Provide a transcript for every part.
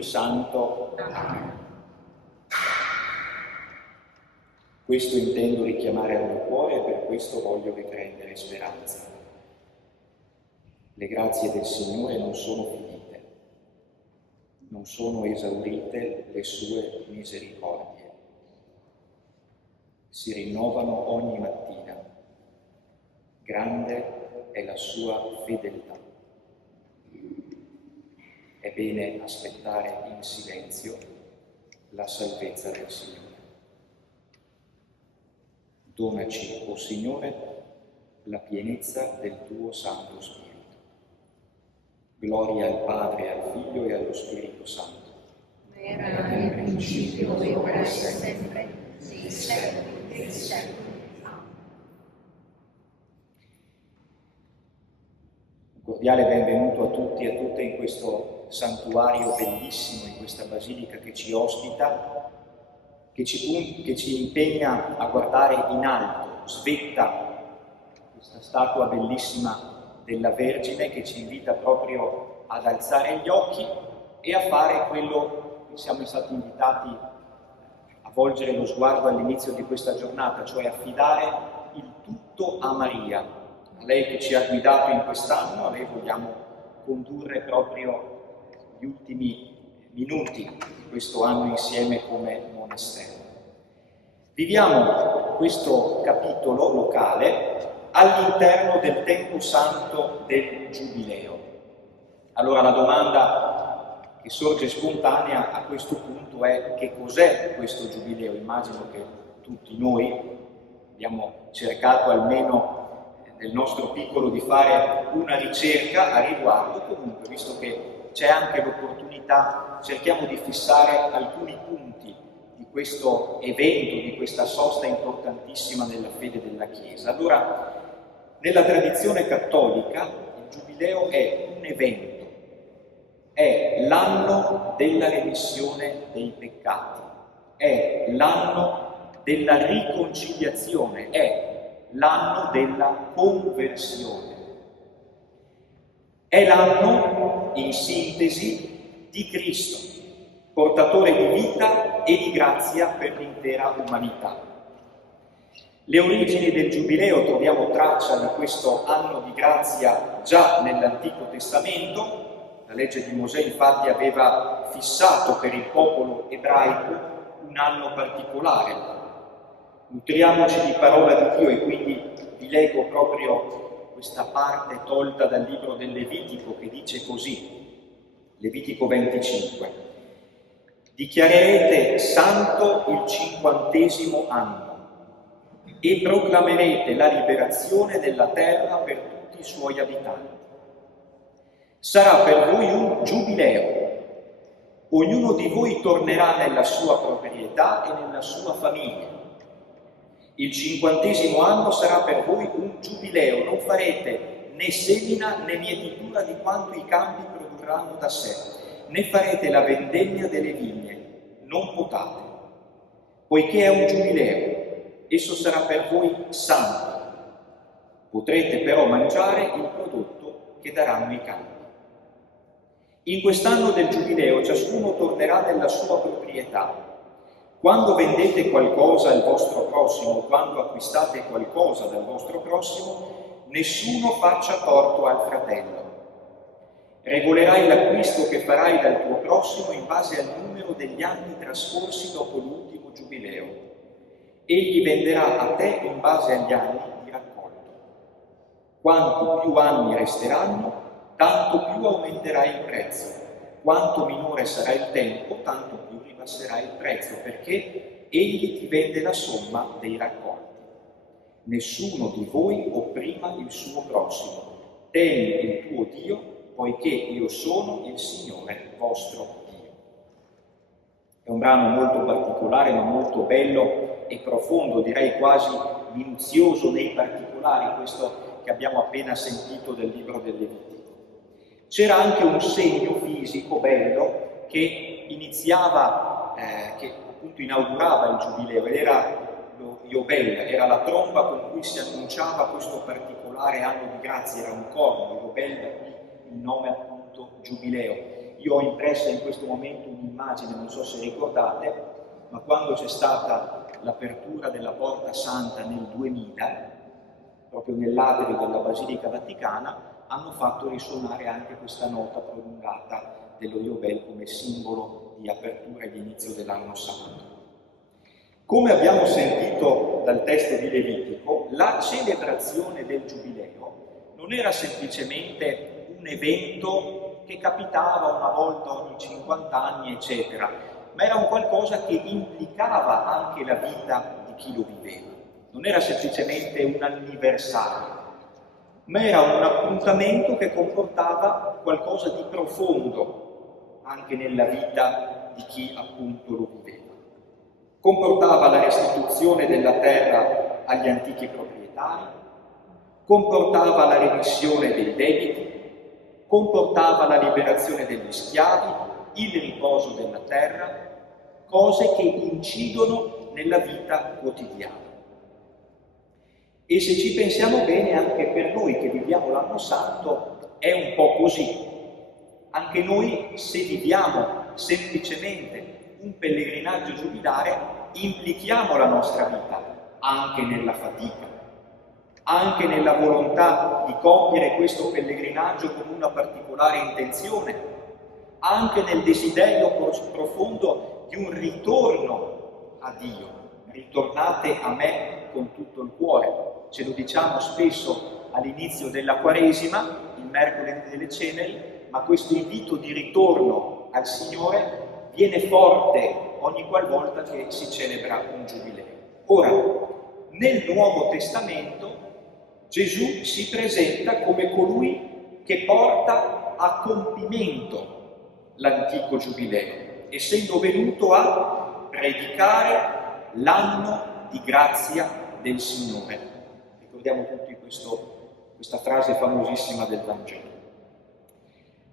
Spirito Santo. Amen. Questo intendo richiamare al mio cuore e per questo voglio riprendere speranza. Le grazie del Signore non sono finite, non sono esaurite le sue misericordie. Si rinnovano ogni mattina. Grande è la sua fedeltà. È bene aspettare in silenzio la salvezza del Signore. Donaci, o Signore, la pienezza del tuo Santo Spirito. Gloria al Padre, al Figlio e allo Spirito Santo. Era nel principio e ora e sempre, nei secoli dei secoli. Un cordiale benvenuto a tutti e a tutte in questo santuario bellissimo, in questa basilica che ci ospita, che ci impegna a guardare in alto, svetta questa statua bellissima della Vergine che ci invita proprio ad alzare gli occhi e a fare quello che siamo stati invitati a volgere lo sguardo all'inizio di questa giornata, cioè affidare il tutto a Maria, a lei che ci ha guidato in quest'anno, a lei vogliamo condurre proprio gli ultimi minuti di questo anno insieme come monastero. Viviamo questo capitolo locale all'interno del tempo santo del Giubileo. Allora la domanda che sorge spontanea a questo punto è: che cos'è questo Giubileo? Immagino che tutti noi abbiamo cercato almeno nel nostro piccolo di fare una ricerca a riguardo. Comunque, visto che c'è anche l'opportunità, cerchiamo di fissare alcuni punti di questo evento, di questa sosta importantissima nella fede della Chiesa. Allora, nella tradizione cattolica il Giubileo è un evento, è l'anno della remissione dei peccati, è l'anno della riconciliazione, è l'anno della conversione. È l'anno, in sintesi, di Cristo, portatore di vita e di grazia per l'intera umanità. Le origini del Giubileo troviamo traccia di questo anno di grazia già nell'Antico Testamento. La legge di Mosè infatti aveva fissato per il popolo ebraico un anno particolare. Nutriamoci di parola di Dio e quindi vi leggo proprio questa parte tolta dal libro del Levitico che dice così, Levitico 25. Dichiarerete santo il 50° anno e proclamerete la liberazione della terra per tutti i suoi abitanti. Sarà per voi un giubileo. Ognuno di voi tornerà nella sua proprietà e nella sua famiglia. Il 50° anno sarà per voi un giubileo. Non farete né semina né mietitura di quanto i campi produrranno da sé, né farete la vendemmia delle vigne, non potate. Poiché è un giubileo, esso sarà per voi santo. Potrete però mangiare il prodotto che daranno i campi. In quest'anno del Giubileo ciascuno tornerà nella sua proprietà. Quando vendete qualcosa al vostro prossimo, quando acquistate qualcosa dal vostro prossimo, nessuno faccia torto al fratello. Regolerai l'acquisto che farai dal tuo prossimo in base al numero degli anni trascorsi dopo l'ultimo Giubileo. Egli venderà a te in base agli anni di raccolto. Quanti più anni resteranno, tanto più aumenterà il prezzo. Quanto minore sarà il tempo, tanto più ribasserà il prezzo, perché egli ti vende la somma dei raccolti. Nessuno di voi opprima il suo prossimo. Temi il tuo Dio, poiché io sono il Signore vostro Dio. È un brano molto particolare, ma molto bello e profondo, direi quasi minuzioso nei particolari, questo che abbiamo appena sentito del libro del Levitico. C'era anche un segno fisico bello che iniziava, che appunto inaugurava il Giubileo, ed era lo Iobel, era la tromba con cui si annunciava questo particolare anno di grazia, era un corno, Iobel, il nome appunto Giubileo. Io ho impressa in questo momento un'immagine, non so se ricordate, ma quando c'è stata l'apertura della Porta Santa nel 2000, proprio nell'atrio della Basilica Vaticana, hanno fatto risuonare anche questa nota prolungata dello Iobel come simbolo di apertura e di inizio dell'anno santo. Come abbiamo sentito dal testo di Levitico, la celebrazione del Giubileo non era semplicemente un evento che capitava una volta ogni 50 anni, eccetera, ma era un qualcosa che implicava anche la vita di chi lo viveva. Non era semplicemente un anniversario, ma era un appuntamento che comportava qualcosa di profondo anche nella vita di chi appunto lo viveva. Comportava la restituzione della terra agli antichi proprietari, comportava la remissione dei debiti, comportava la liberazione degli schiavi, il riposo della terra, cose che incidono nella vita quotidiana. E se ci pensiamo bene, anche per noi che viviamo l'anno santo è un po' così. Anche noi, se viviamo semplicemente un pellegrinaggio giubilare, implichiamo la nostra vita anche nella fatica, anche nella volontà di compiere questo pellegrinaggio con una particolare intenzione, anche nel desiderio profondo di un ritorno a Dio. Ritornate a me con tutto il cuore. Ce lo diciamo spesso all'inizio della Quaresima, il mercoledì delle Ceneri, ma questo invito di ritorno al Signore viene forte ogni qualvolta che si celebra un Giubileo. Ora, nel Nuovo Testamento Gesù si presenta come colui che porta a compimento l'antico Giubileo, essendo venuto a predicare l'anno di grazia del Signore. Ricordiamo tutti questa frase famosissima del Vangelo.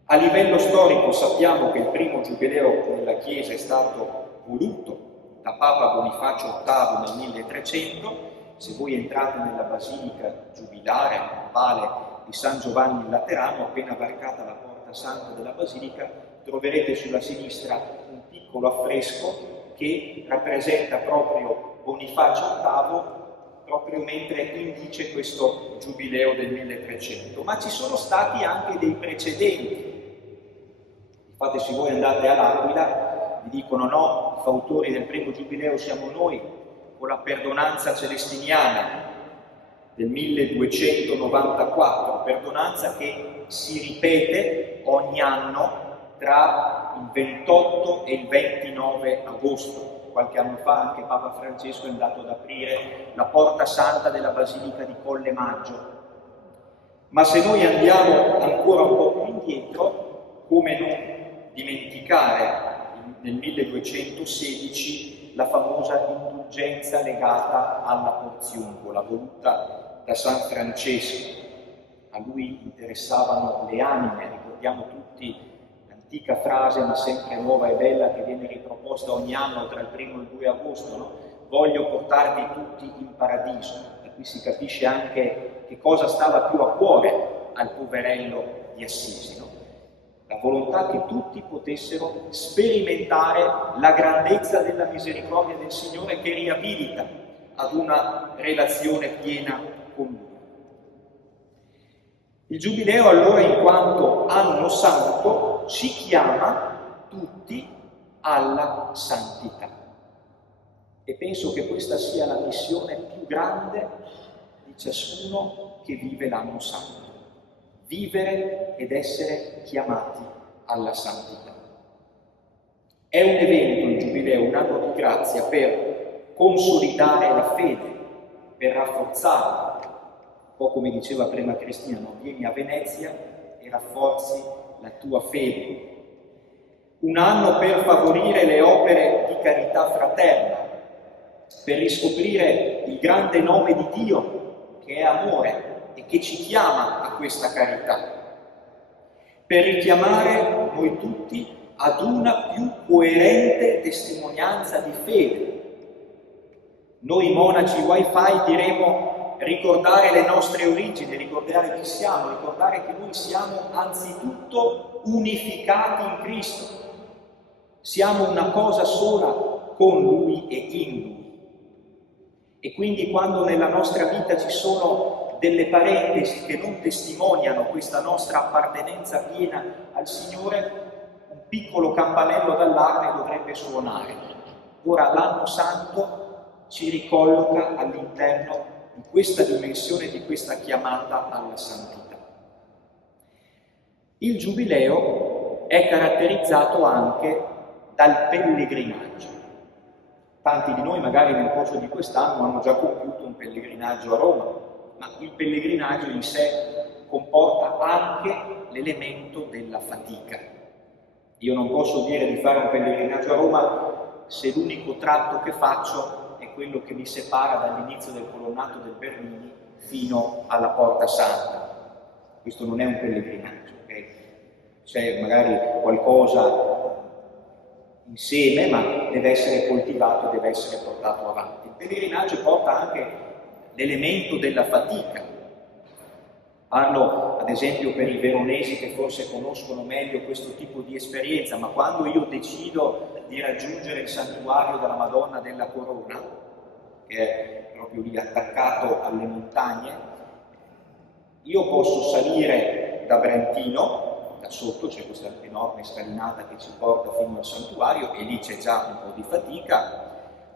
A livello storico sappiamo che il primo Giubileo nella Chiesa è stato voluto da Papa Bonifacio VIII nel 1300. Se voi entrate nella Basilica Giubilare papale di San Giovanni in Laterano, appena varcata la Porta Santa della Basilica, troverete sulla sinistra un piccolo affresco che rappresenta proprio Bonifacio VIII, proprio mentre indice questo Giubileo del 1300. Ma ci sono stati anche dei precedenti. Infatti, se voi andate all'Aquila, vi dicono no, i fautori del primo Giubileo siamo noi, con la perdonanza celestiniana del 1294, perdonanza che si ripete ogni anno tra il 28 e il 29 agosto. Qualche anno fa anche Papa Francesco è andato ad aprire la Porta Santa della Basilica di Colle Maggio. Ma se noi andiamo ancora un po' più indietro, come non dimenticare nel 1216 la famosa indulgenza legata alla porziungola, voluta da San Francesco. A lui interessavano le anime, ricordiamo tutti l'antica frase, ma sempre nuova e bella, che viene riproposta ogni anno tra il 1 e il 2 agosto, no? Voglio portarvi tutti in paradiso. Da qui si capisce anche che cosa stava più a cuore al poverello di Assisi, no? La volontà che tutti potessero sperimentare la grandezza della misericordia del Signore che riabilita ad una relazione piena con Lui. Il Giubileo allora, in quanto anno santo, ci chiama tutti alla santità. E penso che questa sia la missione più grande di ciascuno che vive l'anno santo. Vivere ed essere chiamati alla santità. È un evento, il Giubileo, un anno di grazia per consolidare la fede, per rafforzarla. Un po' come diceva prima Cristina, no? Vieni a Venezia e rafforzi la tua fede. Un anno per favorire le opere di carità fraterna, per riscoprire il grande nome di Dio, che è amore, e che ci chiama a questa carità, per richiamare noi tutti ad una più coerente testimonianza di fede. Noi monaci Wi-Fi diremo ricordare le nostre origini, ricordare chi siamo, ricordare che noi siamo anzitutto unificati in Cristo. Siamo una cosa sola con Lui e in Lui. E quindi quando nella nostra vita ci sono delle parentesi che non testimoniano questa nostra appartenenza piena al Signore, un piccolo campanello d'allarme dovrebbe suonare. Ora l'anno santo ci ricolloca all'interno di questa dimensione, di questa chiamata alla santità. Il Giubileo è caratterizzato anche dal pellegrinaggio. Tanti di noi magari nel corso di quest'anno hanno già compiuto un pellegrinaggio a Roma, ma il pellegrinaggio in sé comporta anche l'elemento della fatica. Io non posso dire di fare un pellegrinaggio a Roma se l'unico tratto che faccio è quello che mi separa dall'inizio del colonnato del Bernini fino alla Porta Santa. Questo non è un pellegrinaggio, okay? C'è magari qualcosa insieme, ma deve essere coltivato, deve essere portato avanti. Il pellegrinaggio porta anche l'elemento della fatica. Parlo ad esempio per i veronesi che forse conoscono meglio questo tipo di esperienza, ma quando io decido di raggiungere il santuario della Madonna della Corona, che è proprio lì attaccato alle montagne, io posso salire da Brentino, da sotto c'è questa enorme scalinata che ci porta fino al santuario e lì c'è già un po' di fatica.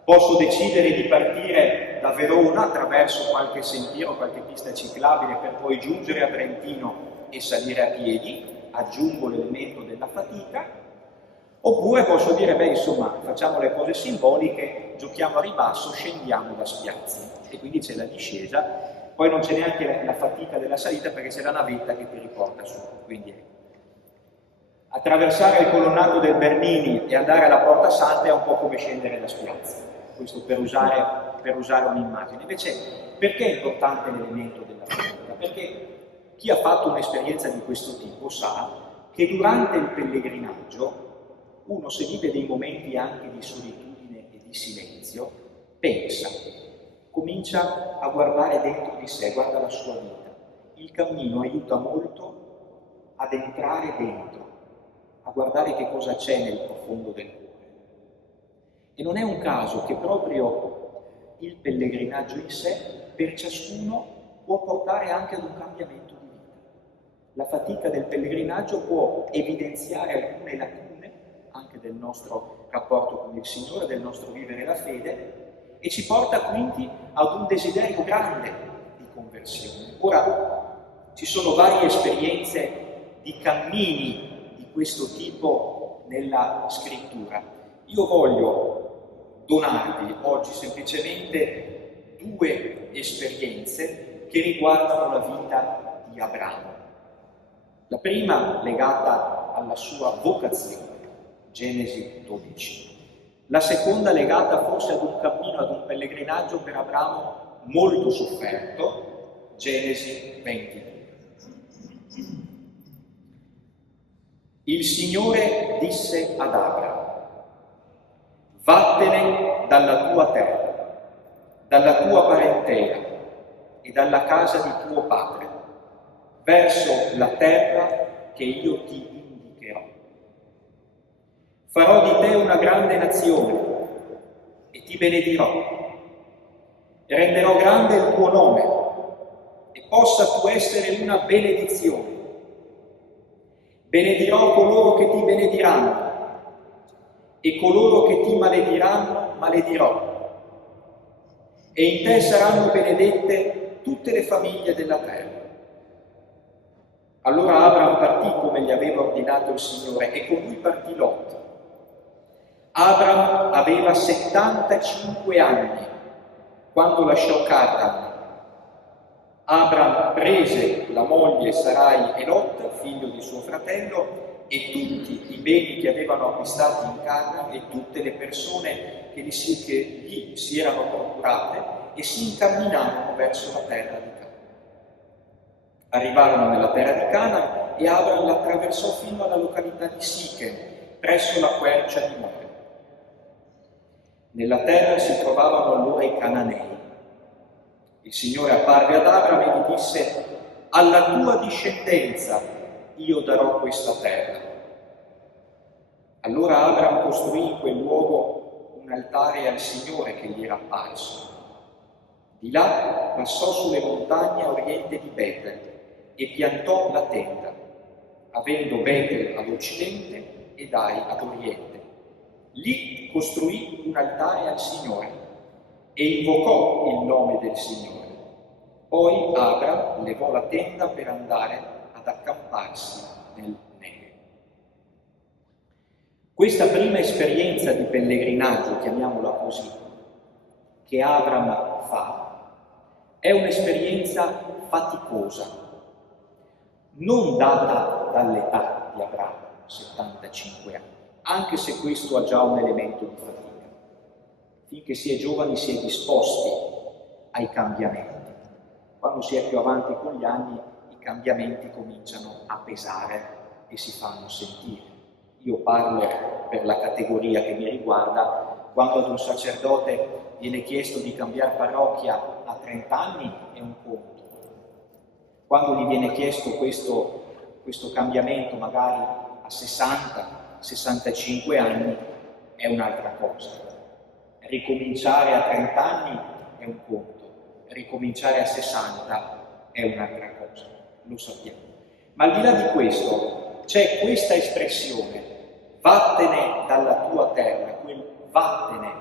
Posso decidere di partire da Verona attraverso qualche sentiero, qualche pista ciclabile per poi giungere a Brentino e salire a piedi, aggiungo l'elemento della fatica, oppure posso dire, beh insomma, facciamo le cose simboliche, giochiamo a ribasso, scendiamo da Spiazzi e quindi c'è la discesa, poi non c'è neanche la fatica della salita perché c'è la navetta che ti riporta su, quindi attraversare il colonnato del Bernini e andare alla Porta Santa è un po' come scendere da Spiazzi. Questo per usare un'immagine. Invece, perché è importante l'elemento della fatica? Perché chi ha fatto un'esperienza di questo tipo sa che durante il pellegrinaggio uno, se vive dei momenti anche di solitudine e di silenzio, pensa, comincia a guardare dentro di sé, guarda la sua vita. Il cammino aiuta molto ad entrare dentro, a guardare che cosa c'è nel profondo del cuore. E non è un caso che proprio il pellegrinaggio in sé, per ciascuno, può portare anche ad un cambiamento di vita. La fatica del pellegrinaggio può evidenziare alcune lacune anche del nostro rapporto con il Signore, del nostro vivere la fede, e ci porta quindi ad un desiderio grande di conversione. Ora, ci sono varie esperienze di cammini di questo tipo nella Scrittura. Io voglio donarvi oggi semplicemente due esperienze che riguardano la vita di Abramo. La prima legata alla sua vocazione, Genesi 12. La seconda legata forse ad un cammino, ad un pellegrinaggio per Abramo molto sofferto, Genesi 22. Il Signore disse ad Abramo: vattene dalla tua terra, dalla tua parentela e dalla casa di tuo padre, verso la terra che io ti indicherò. Farò di te una grande nazione e ti benedirò, e renderò grande il tuo nome e possa tu essere una benedizione. Benedirò coloro che ti benediranno e coloro che ti malediranno maledirò, e in te saranno benedette tutte le famiglie della terra. Allora Abram partì come gli aveva ordinato il Signore, e con lui partì Lot. Abram aveva 75 anni quando lasciò Canaan. Abram prese la moglie Sarai e Lot, figlio di suo fratello, e tutti i beni che avevano acquistati in Canaan e tutte le persone che gli si erano procurate, e si incamminarono verso la terra di Canaan. Arrivarono nella terra di Canaan e Abram la attraversò fino alla località di Sichem, presso la quercia di More. Nella terra si trovavano allora i Cananei. Il Signore apparve ad Abram e gli disse: alla tua discendenza io darò questa terra. Allora Abram costruì in quel luogo un altare al Signore che gli era apparso. Di là passò sulle montagne a oriente di Betel e piantò la tenda, avendo Betel ad occidente ed Ai ad oriente. Lì costruì un altare al Signore e invocò il nome del Signore. Poi Abram levò la tenda per andare ad accamparsi nel Negev. Questa prima esperienza di pellegrinaggio, chiamiamola così, che Abram fa, è un'esperienza faticosa, non data dall'età di Abramo, 75 anni, anche se questo ha già un elemento di fatica. Finché si è giovani si è disposti ai cambiamenti. Quando si è più avanti con gli anni, i cambiamenti cominciano a pesare e si fanno sentire. Io parlo per la categoria che mi riguarda: quando ad un sacerdote viene chiesto di cambiare parrocchia a 30 anni è un conto. Quando gli viene chiesto questo cambiamento magari a 60, 65 anni è un'altra cosa. Ricominciare a 30 anni è un conto, ricominciare a 60 è un'altra cosa, lo sappiamo. Ma al di là di questo c'è questa espressione: vattene dalla tua terra, quel vattene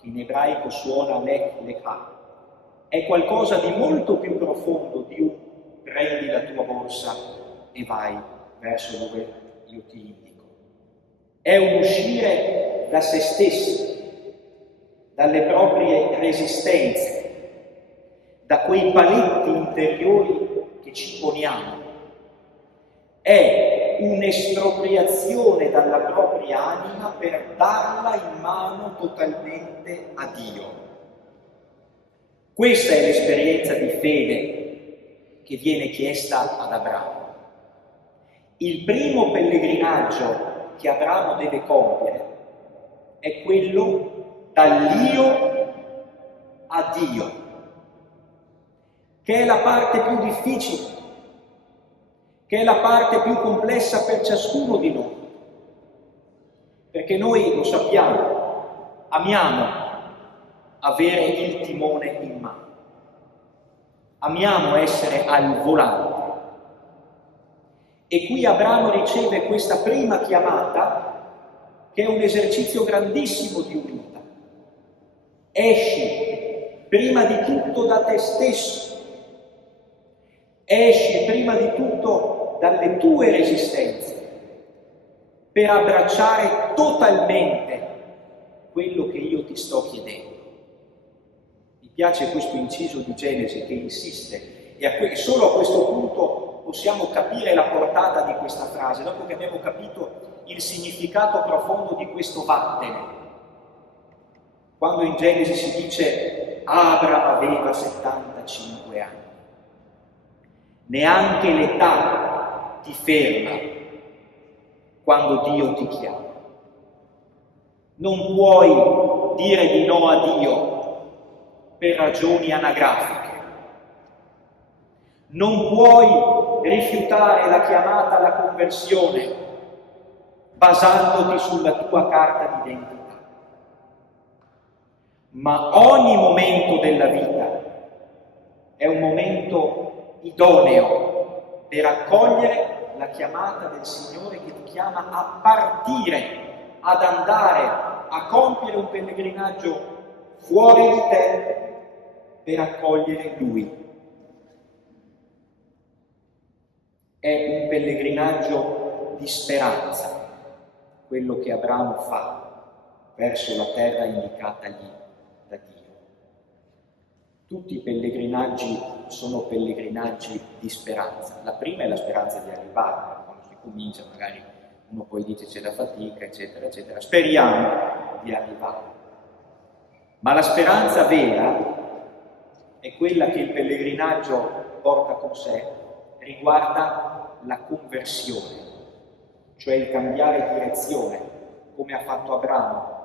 che in ebraico suona lech lecha, è qualcosa di molto più profondo di un prendi la tua borsa e vai verso dove io ti indico. È un uscire da se stessi, dalle proprie resistenze, da quei paletti interiori che ci poniamo. È un'espropriazione dalla propria anima per darla in mano totalmente a Dio. Questa è l'esperienza di fede che viene chiesta ad Abramo. Il primo pellegrinaggio che Abramo deve compiere è quello dall'io a Dio, che è la parte più difficile, che è la parte più complessa per ciascuno di noi. Perché noi, lo sappiamo, amiamo avere il timone in mano, amiamo essere al volante. E qui Abramo riceve questa prima chiamata, che è un esercizio grandissimo di umiltà. Esci prima di tutto da te stesso, esci prima di tutto dalle tue resistenze, per abbracciare totalmente quello che io ti sto chiedendo. Mi piace questo inciso di Genesi che insiste, e solo a questo punto possiamo capire la portata di questa frase, dopo che abbiamo capito il significato profondo di questo vattene. Quando in Genesi si dice Abram aveva 75 anni, neanche l'età ti ferma quando Dio ti chiama. Non puoi dire di no a Dio per ragioni anagrafiche. Non puoi rifiutare la chiamata alla conversione basandoti sulla tua carta d'identità. Ma ogni momento della vita è un momento idoneo per accogliere la chiamata del Signore che ti chiama a partire, ad andare a compiere un pellegrinaggio fuori di te per accogliere Lui. È un pellegrinaggio di speranza, quello che Abramo fa verso la terra indicatagli da Dio. Tutti i pellegrinaggi sono pellegrinaggi di speranza. La prima è la speranza di arrivare, quando si comincia magari uno poi dice c'è la fatica, eccetera, eccetera. Speriamo di arrivare. Ma la speranza vera è quella che il pellegrinaggio porta con sé, riguarda la conversione, cioè il cambiare direzione, come ha fatto Abramo,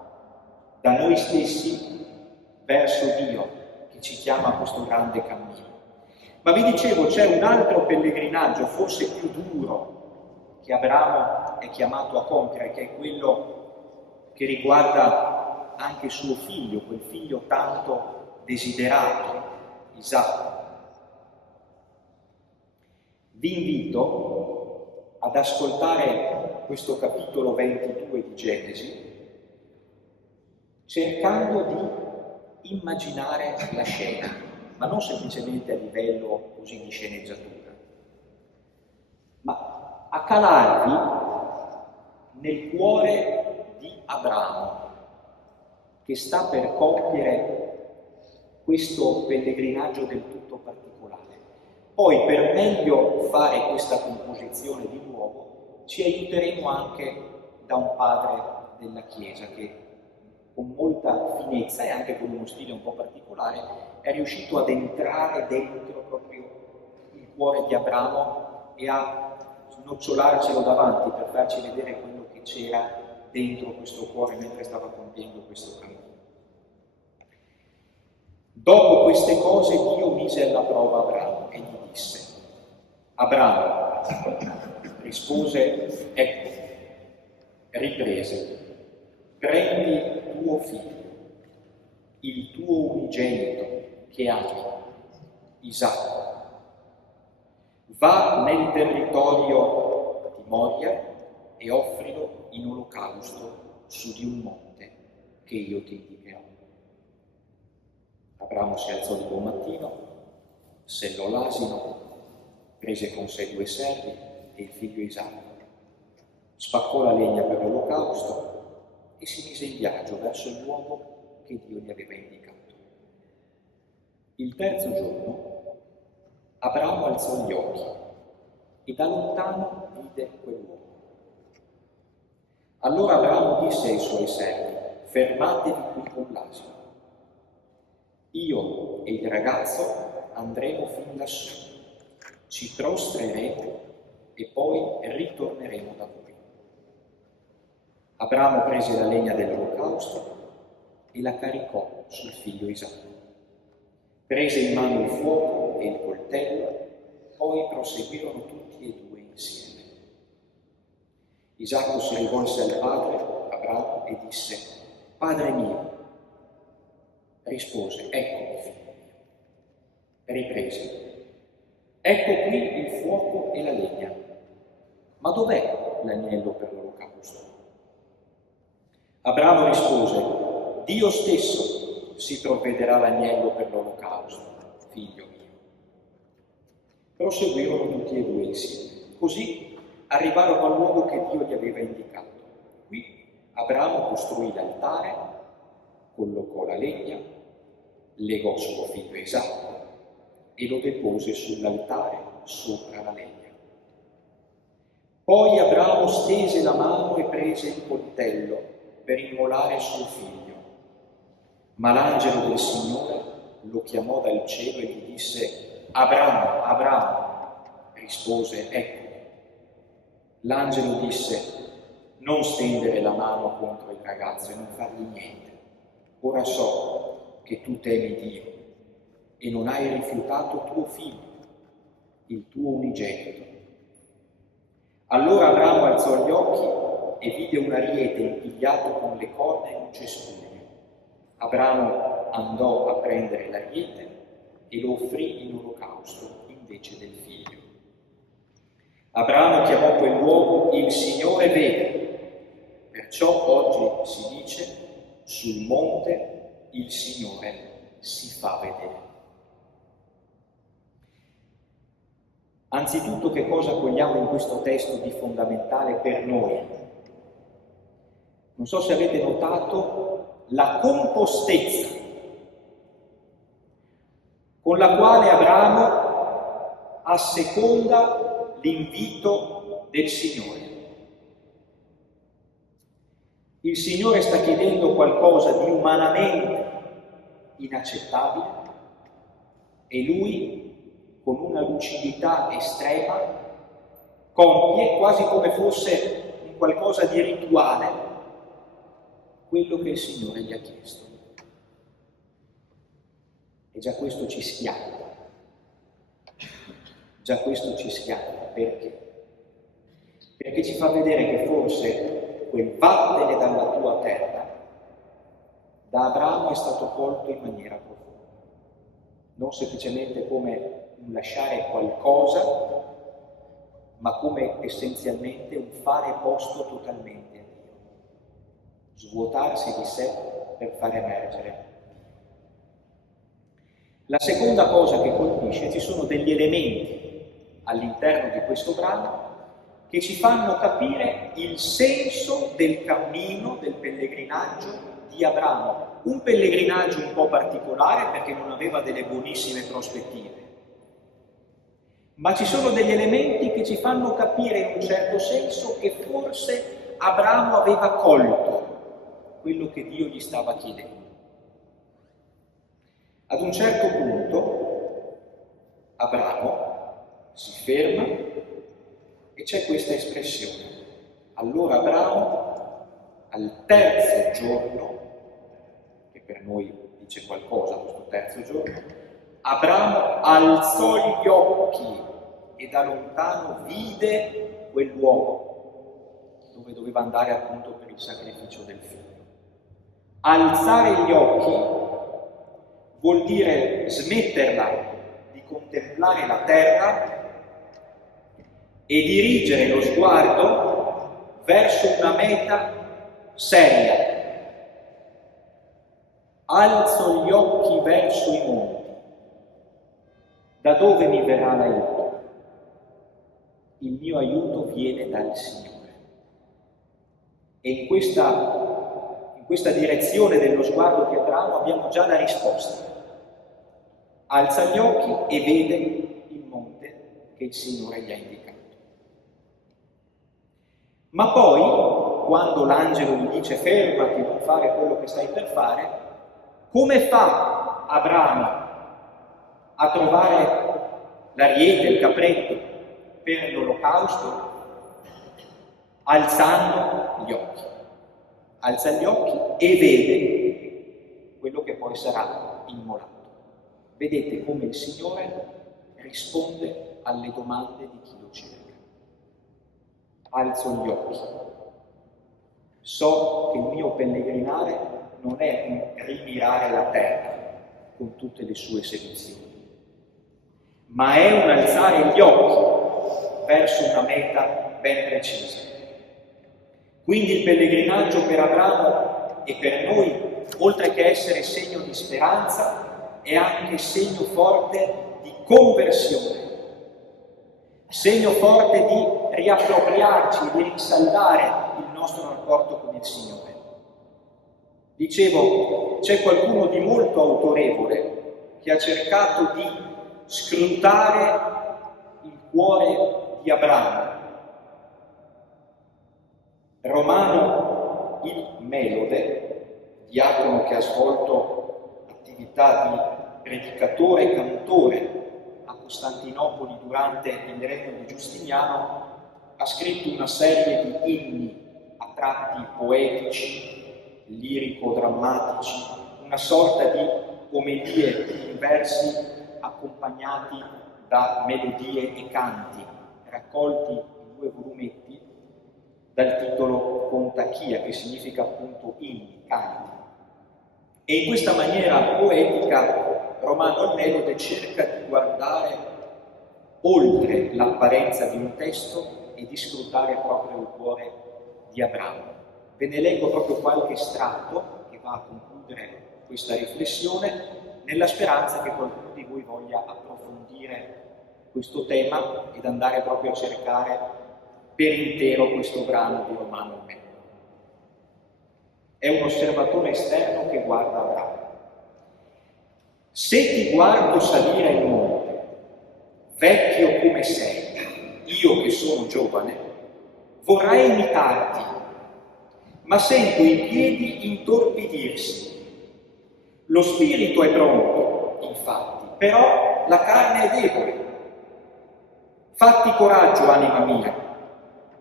da noi stessi verso Dio, che ci chiama a questo grande cammino. Ma vi dicevo, c'è un altro pellegrinaggio, forse più duro, che Abramo è chiamato a compiere, che è quello che riguarda anche suo figlio, quel figlio tanto desiderato, Isacco. Vi invito ad ascoltare questo capitolo 22 di Genesi, cercando di immaginare la scena, ma non semplicemente a livello così di sceneggiatura, ma a calarvi nel cuore di Abramo, che sta per compiere questo pellegrinaggio del tutto particolare. Poi, per meglio fare questa composizione di nuovo, ci aiuteremo anche da un padre della Chiesa che con molta finezza e anche con uno stile un po' particolare è riuscito ad entrare dentro proprio il cuore di Abramo e a snocciolarcelo davanti per farci vedere quello che c'era dentro questo cuore mentre stava compiendo questo cammino. Dopo queste cose Dio mise alla prova Abramo e gli disse: Abramo, rispose, ecco, riprese, prendi tuo figlio, il tuo unigenito che ami, Isacco, va nel territorio di Moria e offrilo in olocausto su di un monte che io ti indicherò. Abramo si alzò di buon mattino, sellò l'asino, prese con sé 2 servi e il figlio Isacco, spaccò la legna per l'olocausto e si mise in viaggio verso il luogo che Dio gli aveva indicato. Il terzo giorno Abramo alzò gli occhi e da lontano vide quell'uomo. Allora Abramo disse ai suoi servi: fermatevi qui con l'asino. Io e il ragazzo andremo fin lassù, ci prostreremo e poi ritorneremo da voi. Abramo prese la legna dell'olocausto e la caricò sul figlio Isacco. Prese in mano il fuoco e il coltello, poi proseguirono tutti e 2 insieme. Isacco si rivolse al padre, Abramo, e disse: Padre mio. Rispose: eccomi, figlio mio. Riprese: ecco qui il fuoco e la legna, ma dov'è l'agnello per l'olocausto? Abramo rispose: Dio stesso si provvederà l'agnello per l'olocausto, figlio mio. Proseguirono tutti e 2 insieme. Così arrivarono al luogo che Dio gli aveva indicato. Qui Abramo costruì l'altare, collocò la legna, legò suo figlio Isacco e lo depose sull'altare sopra la legna. Poi Abramo stese la mano e prese il coltello per immolare suo figlio. Ma l'angelo del Signore lo chiamò dal cielo e gli disse: Abramo, Abramo. Rispose: eccomi. L'angelo disse: non stendere la mano contro il ragazzo e non fargli niente. Ora so che tu temi Dio e non hai rifiutato tuo figlio, il tuo unigenito. Allora Abramo alzò gli occhi e vide un ariete impigliato con le corna in un cespuglio. Abramo andò a prendere l'ariete e lo offrì in olocausto invece del figlio. Abramo chiamò quel luogo il Signore vede, perciò oggi si dice: sul monte il Signore si fa vedere. Anzitutto, che cosa cogliamo in questo testo di fondamentale per noi? Non so se avete notato la compostezza con la quale Abramo asseconda l'invito del Signore. Il Signore sta chiedendo qualcosa di umanamente inaccettabile e lui, con una lucidità estrema, compie, quasi come fosse un qualcosa di rituale, quello che il Signore gli ha chiesto. E già questo ci schiatta. Già questo ci schiatta. Perché? Perché ci fa vedere che forse quel vattene dalla tua terra da Abramo è stato colto in maniera profonda. Non semplicemente come un lasciare qualcosa, ma come essenzialmente un fare posto totalmente a Dio. Svuotarsi di sé per far emergere. La seconda cosa che colpisce, ci sono degli elementi all'interno di questo brano che ci fanno capire il senso del cammino, del pellegrinaggio di Abramo. Un pellegrinaggio un po' particolare perché non aveva delle buonissime prospettive. Ma ci sono degli elementi che ci fanno capire in un certo senso che forse Abramo aveva colto quello che Dio gli stava chiedendo. Ad un certo punto Abramo si ferma e c'è questa espressione. Allora Abramo, al terzo giorno, che per noi dice qualcosa questo terzo giorno, Abramo alzò gli occhi e da lontano vide quell'uomo dove doveva andare appunto per il sacrificio del figlio. Alzare gli occhi vuol dire smetterla di contemplare la terra e dirigere lo sguardo verso una meta seria. Alzo gli occhi verso i monti. Da dove mi verrà l'aiuto? Il mio aiuto viene dal Signore. E in questa direzione dello sguardo di Abramo abbiamo già la risposta. Alza gli occhi e vede il monte che il Signore gli ha indicato. Ma poi, quando l'angelo gli dice fermati, non fare quello che stai per fare, come fa Abramo a trovare l'ariete, il capretto per l'olocausto? Alzando gli occhi. Alza gli occhi e vede quello che poi sarà immolato. Vedete come il Signore risponde alle domande di chi lo cerca. Alzo gli occhi. So che il mio pellegrinare non è un rimirare la terra con tutte le sue seduzioni, ma è un alzare gli occhi verso una meta ben precisa. Quindi il pellegrinaggio per Abramo e per noi, oltre che essere segno di speranza, è anche segno forte di conversione, segno forte di riappropriarci, di rinsaldare il nostro rapporto con il Signore. Dicevo, c'è qualcuno di molto autorevole che ha cercato di scrutare il cuore di Abramo. Romano il Melode, diacono che ha svolto attività di predicatore e cantore a Costantinopoli durante il regno di Giustiniano, ha scritto una serie di inni a tratti poetici, lirico-drammatici, una sorta di omelie in versi accompagnati da melodie e canti, raccolti in 2 volumetti dal titolo Contachia, che significa appunto inni, canti. E in questa maniera poetica Romano il Melode cerca di guardare oltre l'apparenza di un testo e di scrutare proprio il cuore di Abramo. Ve ne leggo proprio qualche estratto che va a concludere questa riflessione, nella speranza che qualcuno di voi voglia approfondire questo tema ed andare proprio a cercare per intero questo brano di Romano il Melode. È un osservatore esterno che guarda Abramo. Se ti guardo salire il monte, vecchio come sei, io che sono giovane, vorrei imitarti, ma sento i piedi intorpidirsi. Lo spirito è pronto, infatti, però la carne è debole. Fatti coraggio, anima mia,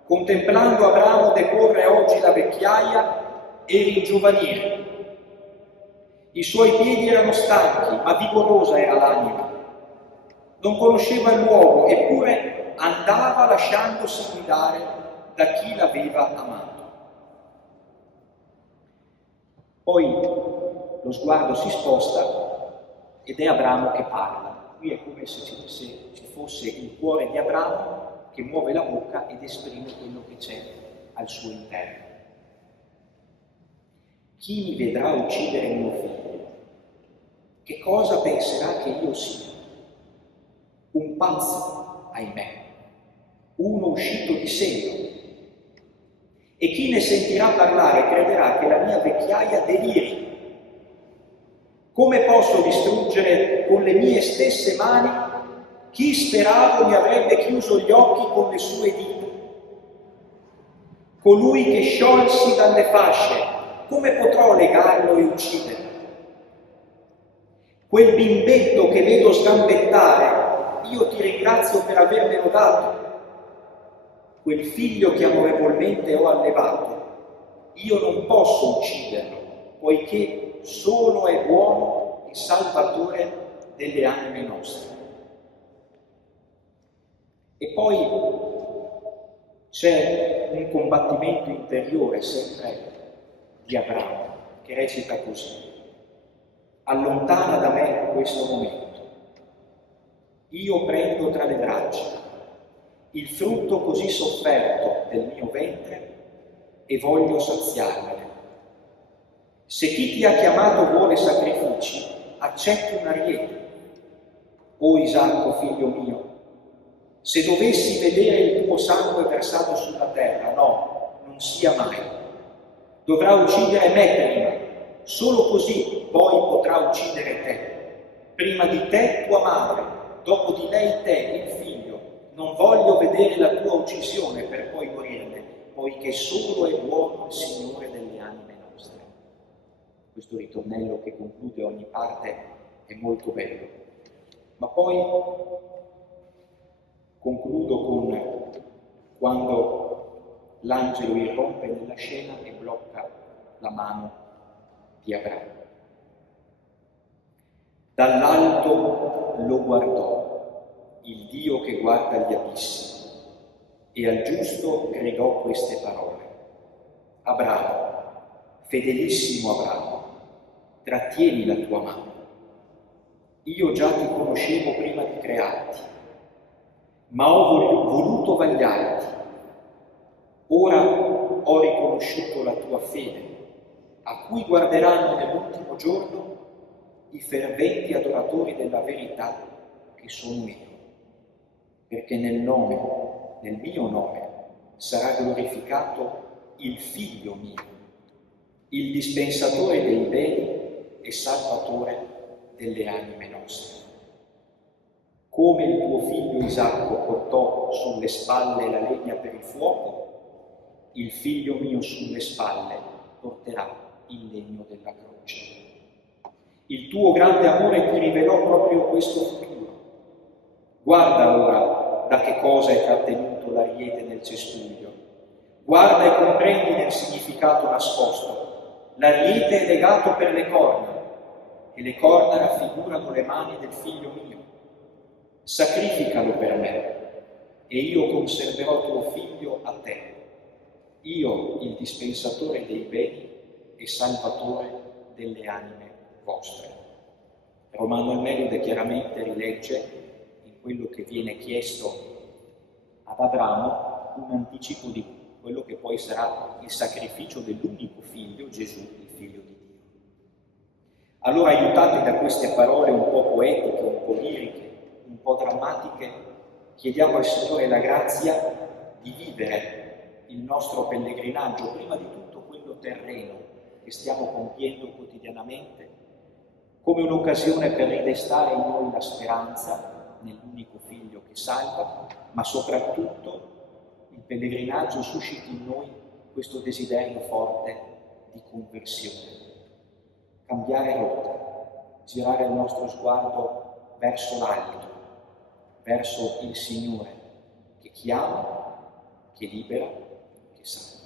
contemplando Abramo deporre oggi la vecchiaia e ringiovanire. I suoi piedi erano stanchi, ma vigorosa era l'anima. Non conosceva il luogo, eppure andava lasciandosi guidare da chi l'aveva amato. Poi lo sguardo si sposta ed è Abramo che parla. Qui è come se ci fosse il cuore di Abramo che muove la bocca ed esprime quello che c'è al suo interno. Chi mi vedrà uccidere mio figlio? Che cosa penserà che io sia? Un pazzo, ahimè, uno uscito di segno. E chi ne sentirà parlare crederà che la mia vecchiaia deliri. Come posso distruggere con le mie stesse mani chi speravo mi avrebbe chiuso gli occhi con le sue dita? Colui che sciolsi dalle fasce, come potrò legarlo e ucciderlo? Quel bimbetto che vedo sgambettare, io ti ringrazio per avermelo dato. Quel figlio che amorevolmente ho allevato, io non posso ucciderlo, poiché solo è buono il Salvatore delle anime nostre. E poi c'è un combattimento interiore sempre di Abramo, che recita così: allontana da me questo momento, io prendo tra le braccia il frutto così sofferto del mio ventre e voglio saziarmene. Se chi ti ha chiamato vuole sacrifici, accetti un ariete. O Isacco, figlio mio, se dovessi vedere il tuo sangue versato sulla terra, no, non sia mai. Dovrà uccidere me prima, solo così poi potrà uccidere te. Prima di te tua madre, dopo di lei te, il figlio. Non voglio vedere la tua uccisione per poi morirne, poiché solo è buono il Signore delle anime nostre. Questo ritornello che conclude ogni parte è molto bello. Ma poi concludo con quando l'angelo irrompe nella scena e blocca la mano di Abramo. Dall'alto lo guardò, il Dio che guarda gli abissi, e al giusto gridò queste parole: Abramo, fedelissimo Abramo, trattieni la tua mano. Io già ti conoscevo prima di crearti, ma ho voluto vagliarti. Ora ho riconosciuto la tua fede, a cui guarderanno nell'ultimo giorno i ferventi adoratori della verità che sono io, perché nel mio nome, sarà glorificato il Figlio mio, il dispensatore dei beni e salvatore delle anime nostre. Come il tuo figlio Isacco portò sulle spalle la legna per il fuoco, il figlio mio sulle spalle porterà il legno della croce. Il tuo grande amore ti rivelò proprio questo futuro. Guarda ora da che cosa è trattenuto l'ariete nel cespuglio. Guarda e comprendi nel significato nascosto. L'ariete è legato per le corna, e le corna raffigurano le mani del figlio mio. Sacrificalo per me, e io conserverò tuo figlio a te. Io, il dispensatore dei beni e salvatore delle anime vostre. Romano Melode chiaramente rilegge in quello che viene chiesto ad Abramo un anticipo di quello che poi sarà il sacrificio dell'unico figlio, Gesù, il figlio di Dio. Allora, aiutati da queste parole un po' poetiche, un po' liriche, un po' drammatiche, chiediamo al Signore la grazia di vivere il nostro pellegrinaggio, prima di tutto quello terreno che stiamo compiendo quotidianamente, come un'occasione per ridestare in noi la speranza nell'unico Figlio che salva, ma soprattutto il pellegrinaggio susciti in noi questo desiderio forte di conversione. Cambiare rotta, girare il nostro sguardo verso l'alto, verso il Signore che chiama, che libera, che salva.